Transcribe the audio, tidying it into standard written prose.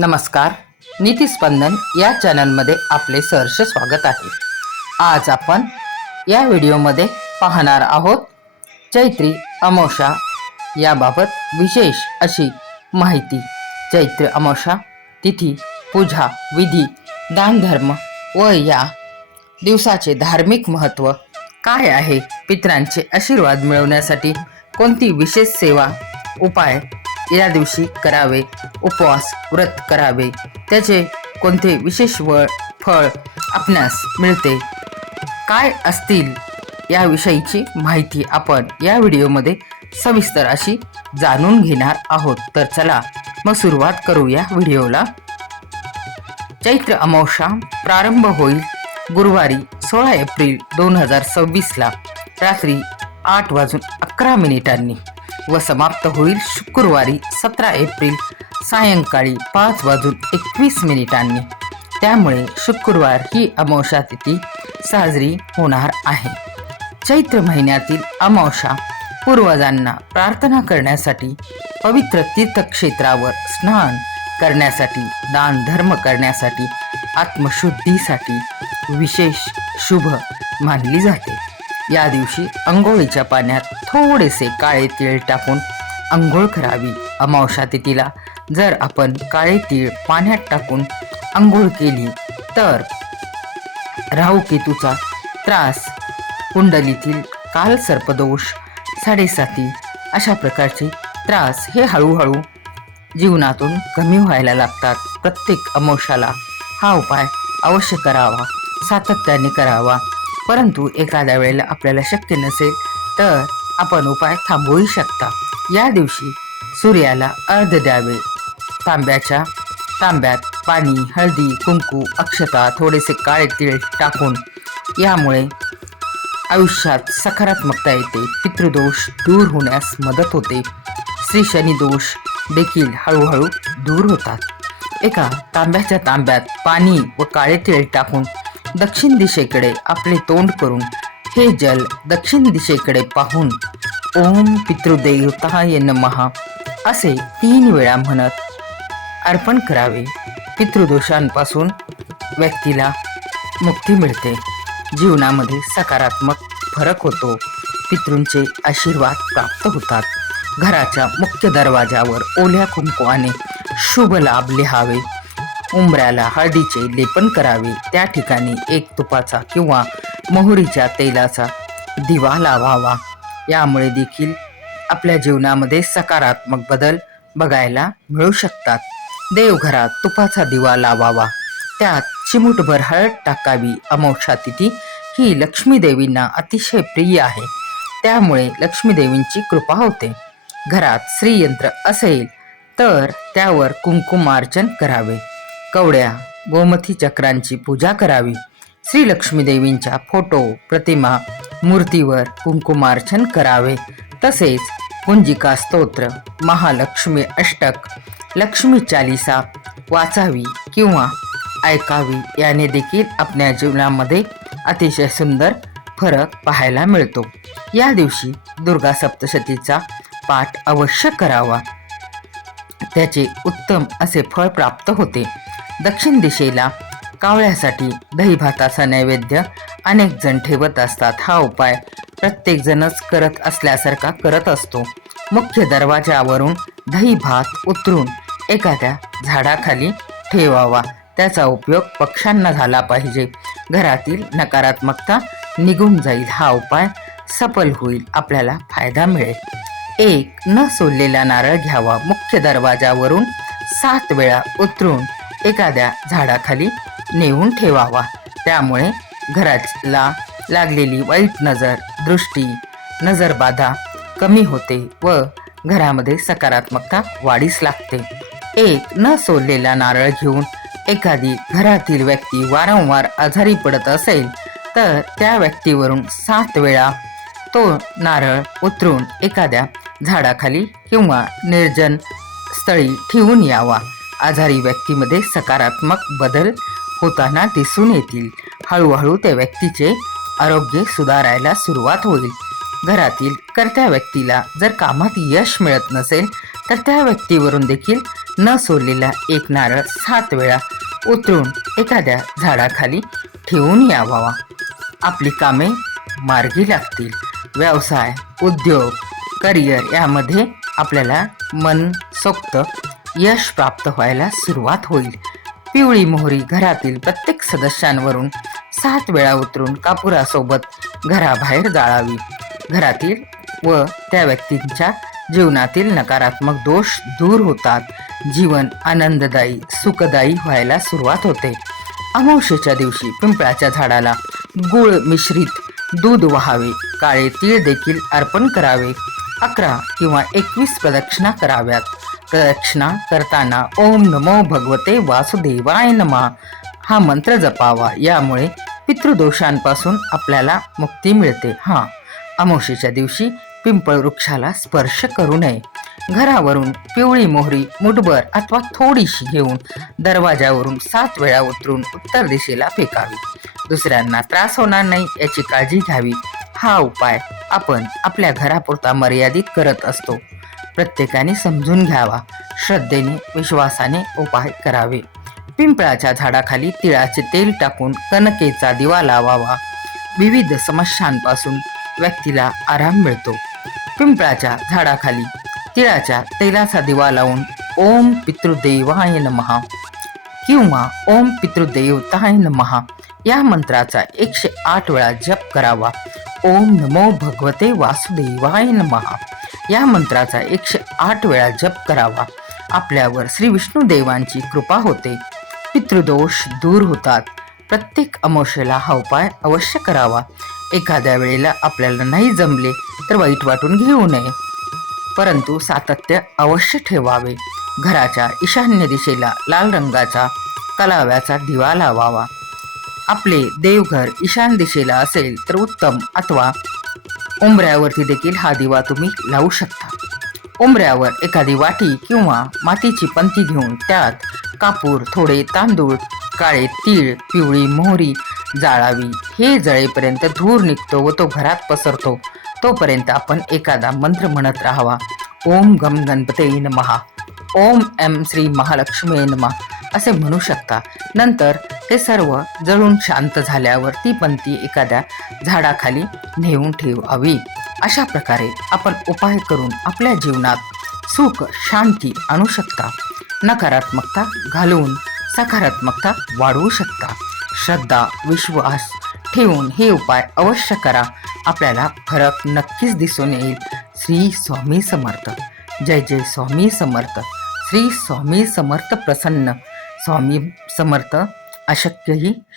नमस्कार. नीतिस्पंदन या चॅनलमध्ये आपले सहर्ष स्वागत आहे. आज आपण या व्हिडिओमध्ये पाहणार आहोत चैत्री अमावस्या याबाबत विशेष अशी माहिती. चैत्र अमावस्या तिथी, पूजा विधी, दानधर्म व या दिवसाचे धार्मिक महत्त्व काय आहे, पितरांचे आशीर्वाद मिळवण्यासाठी कोणती विशेष सेवा उपाय या दिवशी करावे, उपवास व्रत करावे, त्याचे कोणते विशेष फळ आपणास मिळते, काय असतील याविषयीची माहिती आपण या व्हिडिओमध्ये सविस्तर अशी जाणून घेणार आहोत. तर चला मग सुरुवात करूया व्हिडिओला. चैत्र अमावस्या प्रारंभ होईल गुरुवारी 16 एप्रिल 2026 रात्री 8:11 व समाप्त होईल शुक्रवारी 17 एप्रिल सायंकाळी 5:21. त्यामुळे शुक्रवार ही अमावस्या तिथी साजरी होणार आहे. चैत्र महिन्यातील अमावस्या पूर्वजांना प्रार्थना करण्यासाठी, पवित्र तीर्थक्षेत्रावर स्नान करण्यासाठी, दान धर्म करण्यासाठी, आत्मशुद्धीसाठी विशेष शुभ मानली जाते. या दिवशी अंघोळीच्या पाण्यात थोडेसे काळे तीळ टाकून अंघोळ करावी. अमावस्या तिथीला जर आपण काळे तीळ पाण्यात टाकून अंघोळ केली तर राहूकेतूचा त्रास, कुंडलीतील काल सर्पदोष, साडेसाती अशा प्रकारचे त्रास हे हळूहळू जीवनातून कमी व्हायला लागतात. प्रत्येक अमावस्याला हा उपाय अवश्य करावा, सातत्याने करावा. परंतु एखाद्या वेळेला आपल्याला शक्य नसेल तर आपण उपाय थांबवू शकता. या दिवशी सूर्याला अर्घ्य द्यावे. तांब्यात पाणी, हळदी, कुंकू, अक्षता, थोडेसे काळे तीळ टाकून. यामुळे आयुष्यात सकारात्मकता येते, पितृदोष दूर होण्यास मदत होते, श्री शनी दोष देखील हळूहळू दूर होतात. एका तांब्यात पाणी व काळे तीळ टाकून दक्षिण दिशेकडे आपले तोंड करून हे जल दक्षिण दिशेकडे पाहून ओम पितृदेवताय नमः असे 3 वेळा म्हणत अर्पण करावे. पितृदोषांपासून व्यक्तीला मुक्ती मिळते, जीवनामध्ये सकारात्मक फरक होतो, पितृंचे आशीर्वाद प्राप्त होतात. घराच्या मुख्य दरवाजावर ओल्या कुंकवाने शुभ लाभ लिहावे. उंबऱ्याला हळदीचे लेपन करावे. त्या ठिकाणी एक तुपाचा किंवा मोहरीच्या तेलाचा दिवा लावावा. यामुळे देखील आपल्या जीवनामध्ये सकारात्मक बदल बघायला मिळू शकतात. देवघरात तुपाचा दिवा लावावा. त्यात चिमूटभर हळद टाकावी. अमावस्या तिथी ही लक्ष्मी देवींना अतिशय प्रिय आहे, त्यामुळे लक्ष्मी देवींची कृपा होते. घरात श्रीयंत्र असेल तर त्यावर कुंकुमार्चन करावे. कवड्या गोमती चक्रांची पूजा करावी. श्री लक्ष्मी देवींच्या फोटो, प्रतिमा, मूर्तीवर कुंकुमार्चन करावे. तसेच कुंजिका स्तोत्र, महालक्ष्मी अष्टक, लक्ष्मी चालिसा वाचावी किंवा ऐकावी. याने देखील आपल्या जीवनामध्ये अतिशय सुंदर फरक पाहायला मिळतो. या दिवशी दुर्गा सप्तशतीचा पाठ अवश्य करावा, त्याचे उत्तम असे फळ प्राप्त होते. दक्षिण दिशेला कावळ्यासाठी दही भाताचा नैवेद्य अनेक जण ठेवत असतात. हा उपाय प्रत्येक जणच करत असल्यासारखा करत असतो. मुख्य दरवाजावरून दही भात उतरून एखाद्या झाडाखाली ठेवावा. त्याचा उपयोग पक्ष्यांना झाला पाहिजे. घरातील नकारात्मकता निघून जाईल. हा उपाय सफल होईल, आपल्याला फायदा मिळेल. एक न सोललेला नारळ घ्यावा. मुख्य दरवाजावरून 7 वेळा उतरून एखाद्या झाडाखाली नेऊन ठेवावा. त्यामुळे घराला लागलेली वाईट नजर, दृष्टी, नजरबाधा कमी होते व घरामध्ये सकारात्मकता वाढीस लागते. एक न सोललेला नारळ घेऊन एखादी घरातील व्यक्ती वारंवार आजारी पडत असेल तर त्या व्यक्तीवरून 7 वेळा तो नारळ उतरून एखाद्या झाडाखाली किंवा निर्जन स्थळी ठेवून यावा. आजारी व्यक्तीमध्ये सकारात्मक बदल होताना दिसून येतील. हळूहळू त्या व्यक्तीचे आरोग्य सुधारायला सुरुवात होईल. घरातील कर्त्या व्यक्तीला जर कामात यश मिळत नसेल तर त्या व्यक्तीवरून देखील न सोललेला एक नारळ 7 वेळा उतरून एखाद्या झाडाखाली ठेवून यावावा. आपली कामे मार्गी लागतील. व्यवसाय, उद्योग, करिअर यामध्ये आपल्याला मनसोक्त यश प्राप्त व्हायला सुरुवात होईल. पिवळी मोहरी घरातील प्रत्येक सदस्यांवरून 7 वेळा उतरून कापुरासोबत घराबाहेर जाळावी. घरातील व त्या व्यक्तींच्या जीवनातील नकारात्मक दोष दूर होतात. जीवन आनंददायी, सुखदायी व्हायला सुरुवात होते. अमावस्येच्या दिवशी पिंपळाच्या झाडाला गुळ मिश्रित दूध वाहावे. काळे तीळ देखील अर्पण करावे. 11 किंवा 21 प्रदक्षिणा कराव्यात. प्रदक्षिणा करताना ओम नमो भगवते वासुदेवाय नमः हा मंत्र जपावा. यामुळे पितृदोषांपासून आपल्याला मुक्ती मिळते. अमावस्येच्या दिवशी पिंपळ वृक्षाला स्पर्श करू नये. घरावरून पिवळी मोहरी मुठभर अथवा थोडीशी घेऊन दरवाजावरून 7 वेळा उतरून उत्तर दिशेला फेकावी. दुसऱ्यांना त्रास होणार नाही याची काळजी घ्यावी. हा उपाय आपण आपल्या घरापुरता मर्यादित करत असतो. प्रत्येकाने समजून घ्यावा. श्रद्धेने, विश्वासाने उपाय करावे. पिंपळाच्या झाडाखाली तिळाचे तेल टाकून कणकेचा दिवा लावावा. विविध समस्यांपासून व्यक्तीला आराम मिळतो. पिंपळाच्या झाडाखाली तिळाच्या तेलाचा दिवा लावून ओम पितृदेवाय नमः किंवा ओम पितृदेवताय नमः या मंत्राचा 108 वेळा जप करावा. ओम नमो भगवते वासुदेवाय नमः या मंत्राचा 108 वेळा जप करावा. आपल्यावर श्री विष्णुदेवांची कृपा होते. पितृदोष दूर होतात. प्रत्येक अमावस्येला हा उपाय अवश्य करावा. एखाद्या वेळेला आपल्याला नाही जमले तर वाईट वाटून घेऊ नये, परंतु सातत्य अवश्य ठेवावे. घराच्या ईशान्य दिशेला लाल रंगाचा कलाव्याचा दिवा लावावा. आपले देवघर ईशान्य दिशेला असेल तर उत्तम, अथवा उंबऱ्यावरती देखील हा दिवा तुम्ही लावू शकता. उंबऱ्यावर एखादी वाटी किंवा मातीची पंती घेऊन त्यात कापूर, थोडे तांदूळ, काळे तीळ, पिवळी मोहरी जाळावी. हे जळेपर्यंत धूर निघतो व तो घरात पसरतो. तोपर्यंत आपण एखादा मंत्र म्हणत राहावा. ओम गम गणपते नमः, ओम एम श्री महालक्ष्मी नमः असे म्हणू शकता. नंतर हे सर्व जळून शांत झाल्यावर ती पंती एखाद्या झाडाखाली नेऊन ठेवावी. अशा प्रकारे आपण उपाय करून आपल्या जीवनात सुख, शांती आणू शकता. नकारात्मकता घालवून सकारात्मकता वाढवू शकता. श्रद्धा, विश्वास ठेवून हे उपाय अवश्य करा. आपल्याला फरक नक्कीच दिसून येईल. श्री स्वामी समर्थ. जय जय स्वामी समर्थ. श्री स्वामी समर्थ. प्रसन्न स्वामी समर्थ. अशक्यही